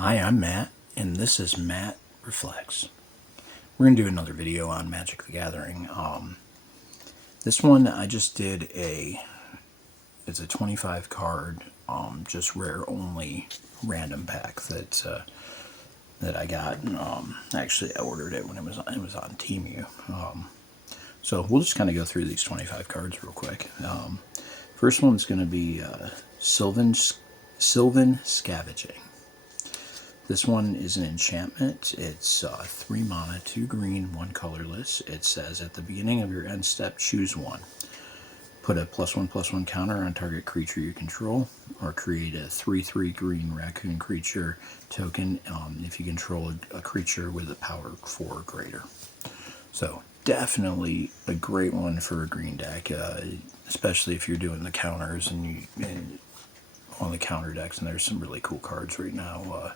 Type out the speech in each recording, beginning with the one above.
Hi, I'm Matt, and this is Matt Reflects. We're going to do another video on Magic the Gathering. This one I just did it's a 25 card, just rare only random pack that I got. Actually, I ordered it when it was on Temu. So we'll just kind of go through these 25 cards real quick. First one's going to be Sylvan Scavenging. This one is an enchantment. It's 3 mana, 2 green, 1 colorless. It says at the beginning of your end step, choose one. Put a +1/+1 counter on target creature you control, or create a 3/3 green raccoon creature token if you control a creature with a power 4 or greater. So definitely a great one for a green deck, especially if you're doing the counters and on the counter decks. And there's some really cool cards right now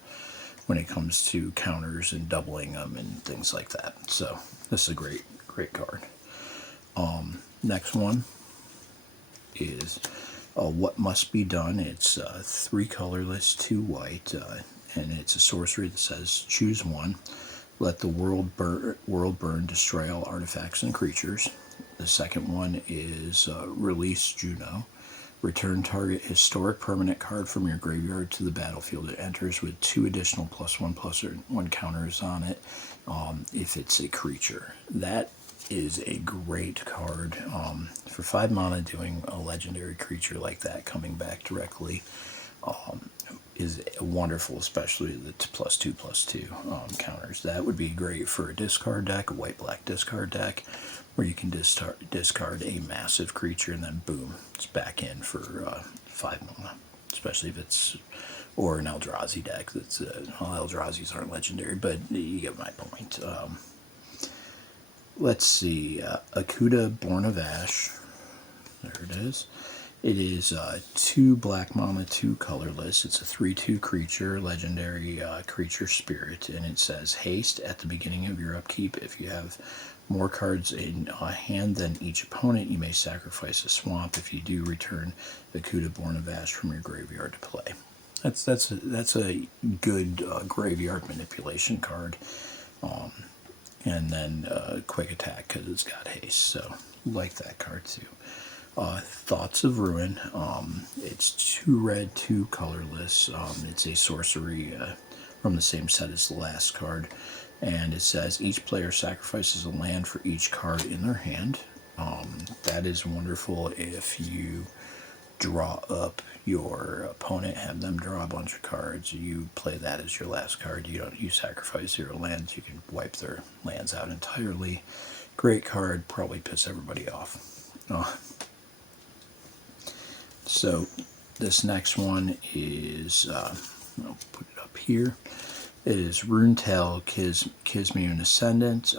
when it comes to counters and doubling them and things like that. So this is a great card. Next one is What Must Be Done. It's 3 colorless, 2 white, and it's a sorcery that says choose one. Let the world burn, destroy all artifacts and creatures. The second one is Release Juno. Return target historic permanent card from your graveyard to the battlefield. It enters with 2 additional +1/+1 counters on it if it's a creature. That is a great card. For 5 mana, doing a legendary creature like that coming back directly is wonderful, especially the +2/+2 counters. That would be great for a discard deck, a white-black discard deck, where you can discard a massive creature and then boom, it's back in for 5 mana. Especially if it's, or an Eldrazi deck. That's Eldrazi's aren't legendary, but you get my point. Let's see, Akuta, Born of Ash. There it is. It is 2 black mana, 2 colorless. It's a 3/2 creature, legendary creature spirit, and it says haste at the beginning of your upkeep. If you have more cards in hand than each opponent, you may sacrifice a swamp. If you do, return Akuta, Born of Ash from your graveyard to play. That's a good graveyard manipulation card. And then quick attack because it's got haste. So like that card too. Thoughts of Ruin. It's 2 red, 2 colorless. It's a sorcery from the same set as the last card. And it says each player sacrifices a land for each card in their hand. That is wonderful if you draw up your opponent, have them draw a bunch of cards. You play that as your last card. You sacrifice 0 lands. You can wipe their lands out entirely. Great card. Probably piss everybody off. So this next one is, I'll put it up here. It is Runetail Kismune Ascendant.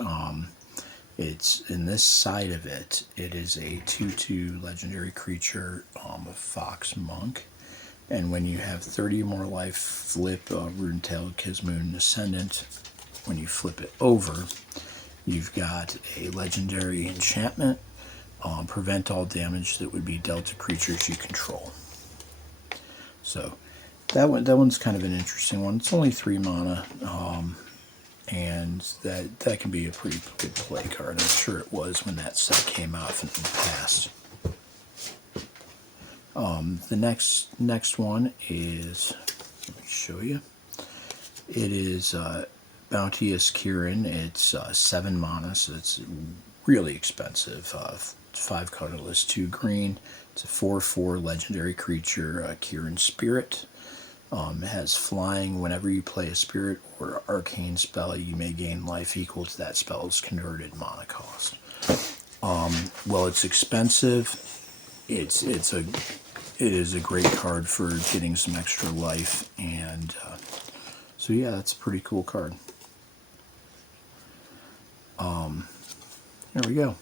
It's in this side of it. It is a 2/2 legendary creature, a Fox Monk. And when you have 30 or more life, flip Runetail Kismune Ascendant. When you flip it over, you've got a legendary enchantment. Prevent all damage that would be dealt to creatures you control. So that one's kind of an interesting one. It's only 3 mana, and that can be a pretty good play card. I'm sure it was when that set came out in the past. The next one is, let me show you. It is Bounteous Kirin. It's 7 mana, so it's really expensive. 5 colorless, 2 green. It's a 4/4 legendary creature, Kirin Spirit. It has flying. Whenever you play a spirit or arcane spell, you may gain life equal to that spell's converted mana cost. Well, it's expensive. It is a great card for getting some extra life, and so yeah, that's a pretty cool card. There we go.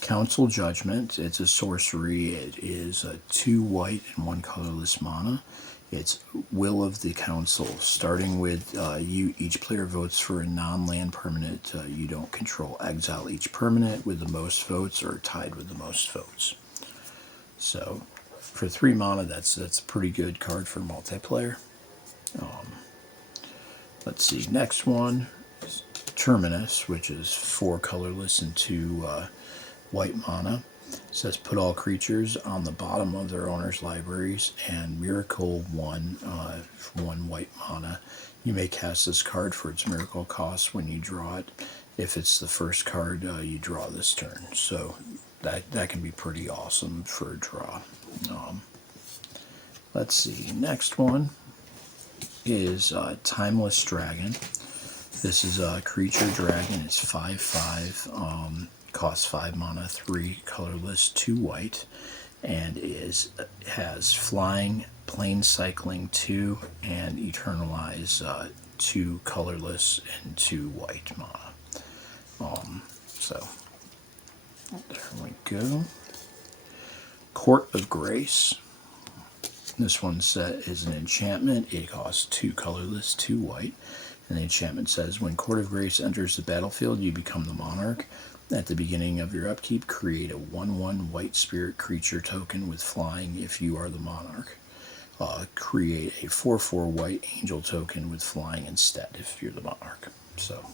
Council Judgment. It's a sorcery. It is 2 white and 1 colorless mana. It's Will of the Council. Starting with each player votes for a non-land permanent you don't control. Exile each permanent with the most votes or tied with the most votes. So for 3 mana, that's a pretty good card for multiplayer. Let's see, next one is Terminus, which is 4 colorless and 2 white mana. It says put all creatures on the bottom of their owner's libraries and Miracle 1 for 1 white mana. You may cast this card for its miracle cost when you draw it. If it's the first card you draw this turn. So that can be pretty awesome for a draw. Let's see, next one is Timeless Dragon. This is a creature dragon. It's 5/5, costs 5 mana, 3 colorless, 2 white, and has flying, plane cycling 2, and eternalize 2 colorless and 2 white mana. So there we go. Court of Grace. This one set is an enchantment. It costs 2 colorless, 2 white. And the enchantment says, when Court of Grace enters the battlefield, you become the monarch. At the beginning of your upkeep, create a 1/1 white spirit creature token with flying if you are the monarch. Create a 4/4 white angel token with flying instead if you're the monarch. So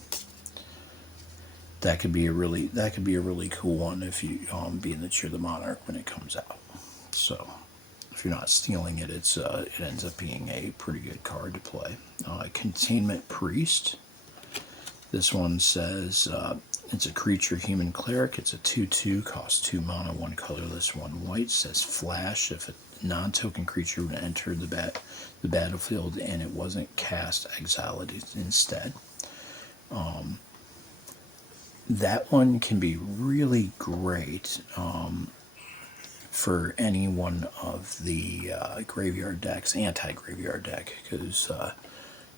that could be a really cool one if you being that you're the monarch when it comes out. So if you're not stealing it, it ends up being a pretty good card to play. Containment Priest. This one says it's a creature human cleric. It's a 2/2, costs 2 mana, 1 colorless, 1 white. Says flash if a non-token creature would enter the battlefield and it wasn't cast, exile it instead. That one can be really great for any one of the graveyard decks, anti-graveyard deck, because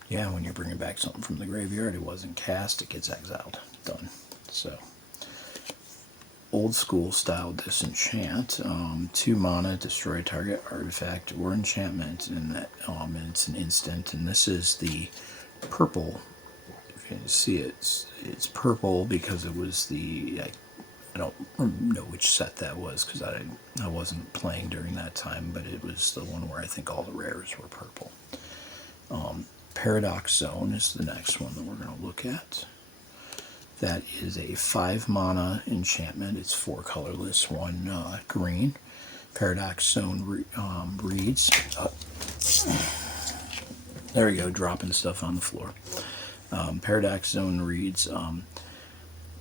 yeah, when you're bringing back something from the graveyard, it wasn't cast, it gets exiled. Done. So, old school style disenchant, 2 mana, destroy a target artifact or enchantment, and it's an instant. And this is the purple. If you can see it, it's purple because it was the. I don't know which set that was because I wasn't playing during that time, but it was the one where I think all the rares were purple. Paradox Zone is the next one that we're going to look at. That is a 5 mana enchantment. It's 4 colorless, 1 green. Paradox Zone reads. There we go, dropping stuff on the floor. Paradox Zone reads.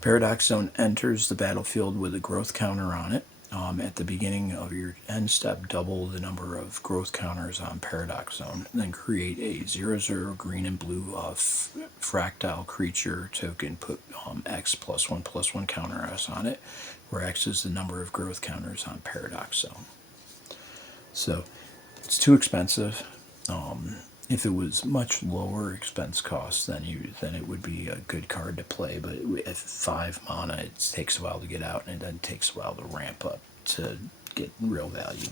Paradox Zone enters the battlefield with a growth counter on it. At the beginning of your end step, double the number of growth counters on Paradox Zone. Then create a 0/0 green and blue fractile creature token. Put X +1/+1 counter S on it, where X is the number of growth counters on Paradox Zone. So it's too expensive. If it was much lower expense cost, then it would be a good card to play. But at 5 mana, it takes a while to get out, and it then takes a while to ramp up to get real value.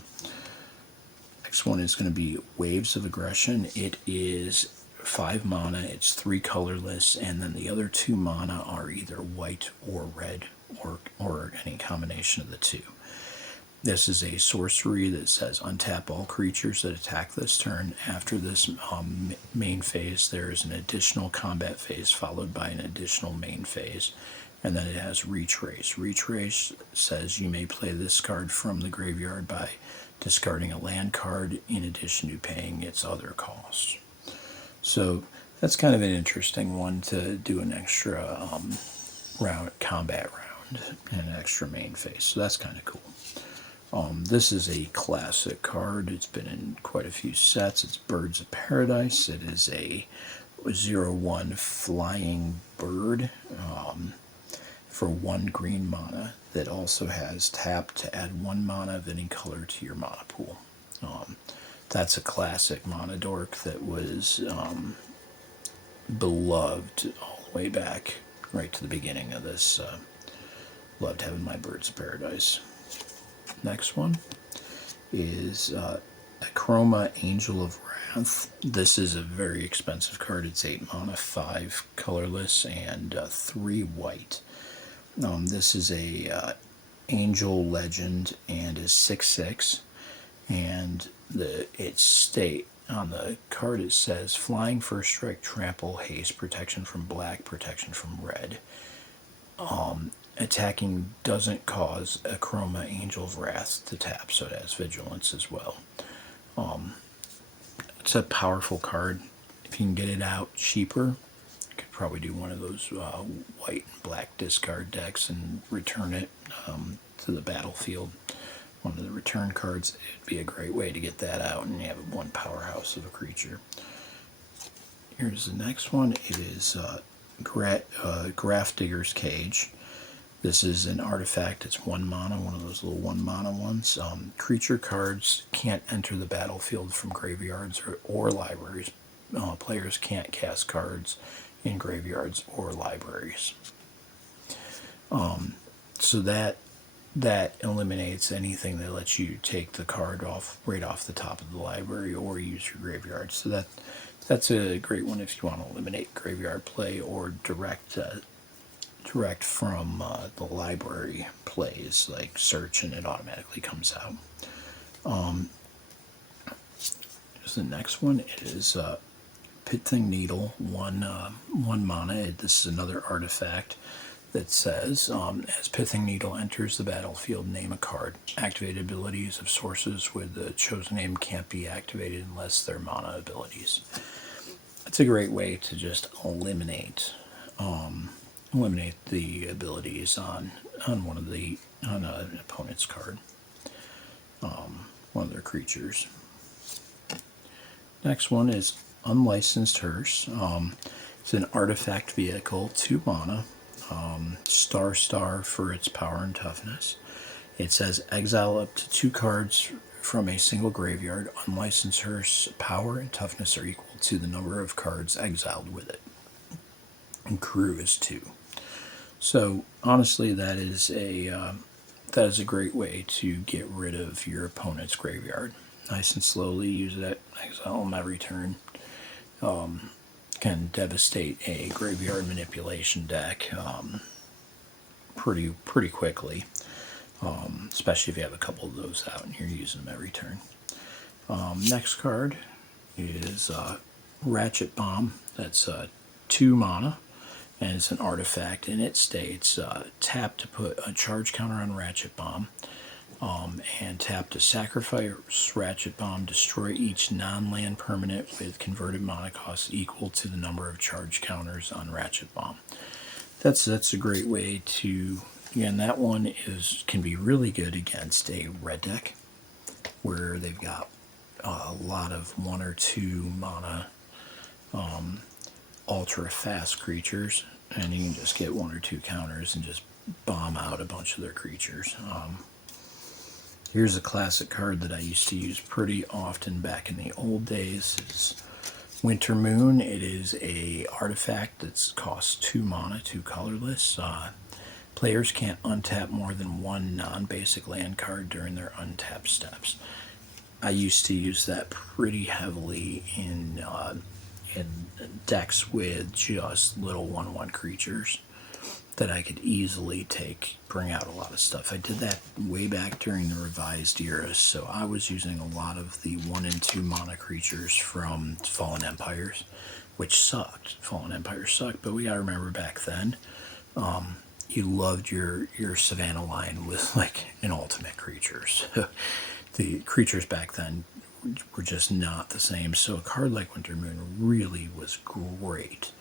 Next one is going to be Waves of Aggression. It is 5 mana, it's 3 colorless, and then the other 2 mana are either white or red, or any combination of the two. This is a sorcery that says untap all creatures that attack this turn. After this main phase, there is an additional combat phase followed by an additional main phase. And then it has Retrace. Retrace says you may play this card from the graveyard by discarding a land card in addition to paying its other costs. So that's kind of an interesting one to do an extra combat round and an extra main phase. So that's kind of cool. This is a classic card. It's been in quite a few sets. It's Birds of Paradise. It is a 0/1 flying bird for 1 green mana that also has tap to add 1 mana of any color to your mana pool. That's a classic mana dork that was beloved all the way back right to the beginning of this. Loved having my Birds of Paradise. Next one is Chroma Angel of Wrath. This is a very expensive card. It's 8 mana, 5 colorless, and 3 white. This is a Angel Legend and is 6/6, and its state on the card it says flying, first strike, trample, haste, protection from black, protection from red. Attacking doesn't cause a Chroma Angel's Wrath to tap, so it has vigilance as well. It's a powerful card. If you can get it out cheaper, you could probably do one of those white and black discard decks and return it to the battlefield. One of the return cards, it'd be a great way to get that out, and you have one powerhouse of a creature. Here's the next one. It is Graph Digger's Cage. This is an artifact. It's 1 mana, one of those little 1 mana ones. Creature cards can't enter the battlefield from graveyards or libraries. Players can't cast cards in graveyards or libraries. So that eliminates anything that lets you take the card right off the top of the library or use your graveyard. So that's a great one if you want to eliminate graveyard play or direct from the library plays, like search and it automatically comes out. Here's the next one. It is Pithing Needle, 1 mana. This is another artifact that says, as Pithing Needle enters the battlefield, name a card. Activated abilities of sources with the chosen name can't be activated unless they're mana abilities. That's a great way to just eliminate the abilities on an opponent's card, one of their creatures. Next one is Unlicensed Hearse. It's an artifact vehicle, 2 mana, star for its power and toughness. It says exile up to 2 cards from a single graveyard. Unlicensed Hearse power and toughness are equal to the number of cards exiled with it. And crew is 2. So honestly, that is a great way to get rid of your opponent's graveyard. Nice and slowly, use it, exile them every turn. Can devastate a graveyard manipulation deck pretty quickly, especially if you have a couple of those out and you're using them every turn. Next card is Ratchet Bomb. That's 2 mana. And it's an artifact, and it states tap to put a charge counter on Ratchet Bomb, and tap to sacrifice Ratchet Bomb, destroy each non-land permanent with converted mana cost equal to the number of charge counters on Ratchet Bomb. That's a great way to, again, that one can be really good against a red deck where they've got a lot of 1 or 2 mana ultra fast creatures, and you can just get 1 or 2 counters and just bomb out a bunch of their creatures. Here's a classic card that I used to use pretty often back in the old days. It's Winter Moon. It is a artifact that costs 2 mana, 2 colorless. Players can't untap more than 1 non-basic land card during their untap steps. I used to use that pretty heavily in decks with just little 1/1 creatures that I could easily bring out a lot of stuff. I did that way back during the revised era, so I was using a lot of the 1 and 2 mana creatures from Fallen Empires, which sucked. Fallen Empires sucked, but we gotta remember back then, you loved your Savannah line with like an ultimate creature. So the creatures back then were just not the same. So a card like Winter Moon really was great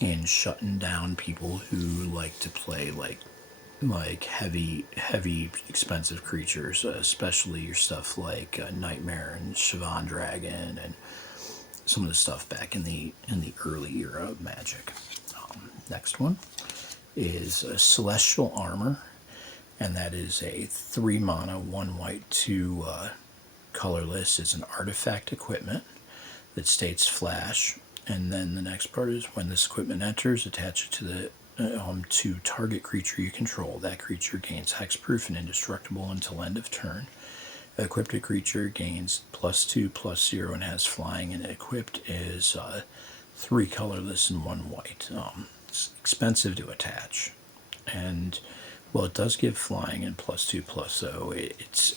in shutting down people who like to play like heavy expensive creatures, especially your stuff like Nightmare and Siobhan Dragon and some of the stuff back in the early era of Magic. Next one is Celestial Armor, and that is a 3 mana, 1 white, 2 colorless. It's an artifact equipment that states flash, and then the next part is when this equipment enters, attach it to the to target creature you control. That creature gains hexproof and indestructible until end of turn. Equipped creature gains +2/+0 and has flying, and equipped is 3 colorless and 1 white. It's expensive to attach, and well, it does give flying and +2/+0.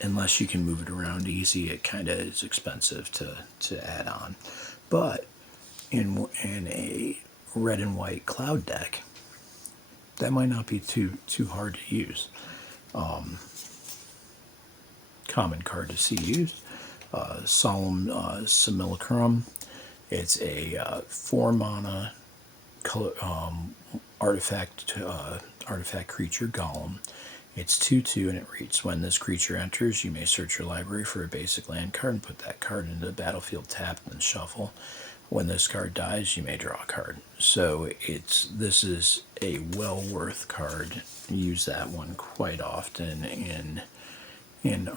unless you can move it around easy, it kind of is expensive to add on. But in a red and white cloud deck, that might not be too hard to use. Common card to see used. Solemn Simulacrum. It's a 4 mana color, artifact creature golem. It's 2/2 and it reads, when this creature enters, you may search your library for a basic land card and put that card into the battlefield tapped and shuffle. When this card dies, you may draw a card. So this is a well worth card. Use that one quite often in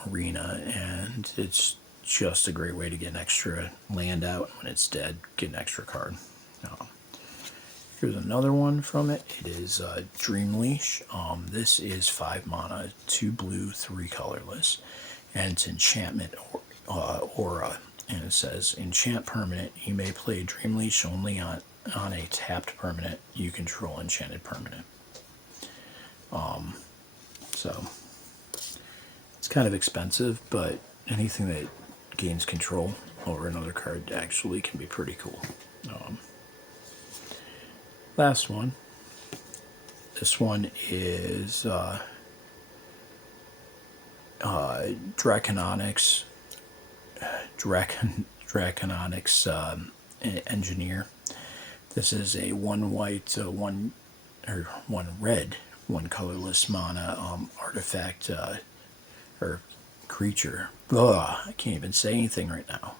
Arena, and it's just a great way to get an extra land out. When it's dead, get an extra card. Here's another one from it. It is Dream Leash. This is 5 mana, 2 blue, 3 colorless, and it's enchantment aura. And it says, enchant permanent. You may play Dream Leash only on a tapped permanent you control enchanted permanent. So it's kind of expensive, but anything that gains control over another card actually can be pretty cool. Last one. This one is Dracononyx. Dracononyx Engineer. This is a 1 white, 1 red, 1 colorless mana artifact or creature. Ugh, I can't even say anything right now.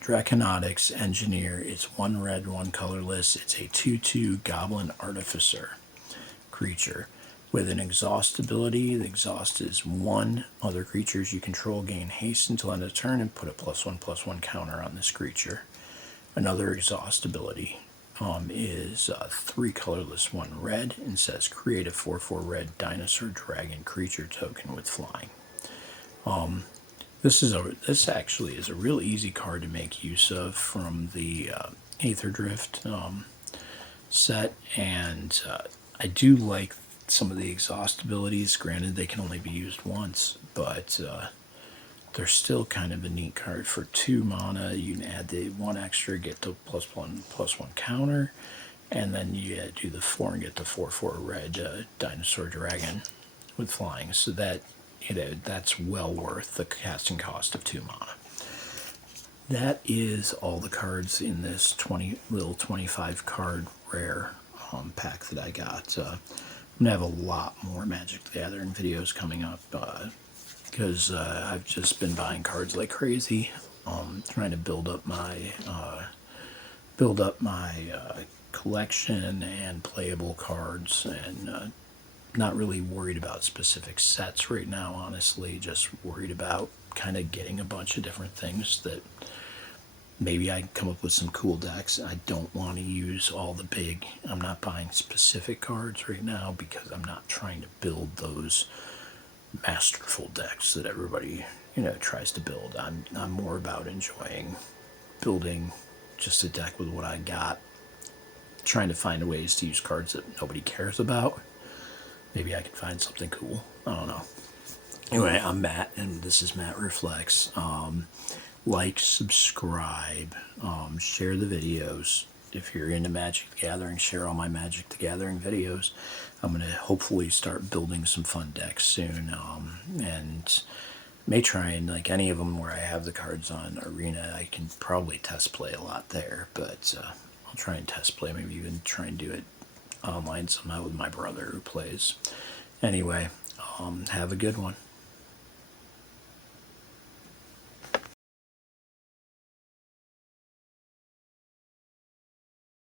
Dracononyx Engineer. It's 1 red, 1 colorless. It's a 2/2 Goblin Artificer creature with an exhaust ability. The exhaust is 1. Other creatures you control gain haste until end of turn and put a +1/+1 counter on this creature. Another exhaust ability is 3 colorless, 1 red, and says create a 4/4 red dinosaur dragon creature token with flying. This actually is a real easy card to make use of from the Aether Drift set, and I do like some of the exhaust abilities. Granted, they can only be used once, but they're still kind of a neat card. For 2 mana, you can add the 1 extra, get the +1/+1 counter, and then you do the 4 and get the 4/4 red dinosaur dragon with flying. So that's well worth the casting cost of 2 mana. That is all the cards in this 25 card rare pack that I got. I'm gonna have a lot more Magic the Gathering videos coming up because I've just been buying cards like crazy, trying to build up my collection and playable cards, and not really worried about specific sets right now, honestly. Just worried about kind of getting a bunch of different things that maybe I can come up with some cool decks. I don't want to use all the big. I'm not buying specific cards right now because I'm not trying to build those masterful decks that everybody tries to build. I'm more about enjoying building just a deck with what I got, trying to find ways to use cards that nobody cares about. Maybe I can find something cool. I don't know. Anyway, I'm Matt, and this is Matt Reflects. Like, subscribe, share the videos. If you're into Magic the Gathering, share all my Magic the Gathering videos. I'm going to hopefully start building some fun decks soon, and may try and, like any of them where I have the cards on Arena, I can probably test play a lot there, but I'll try and test play, maybe even try and do it online somehow with my brother who plays. Anyway, have a good one.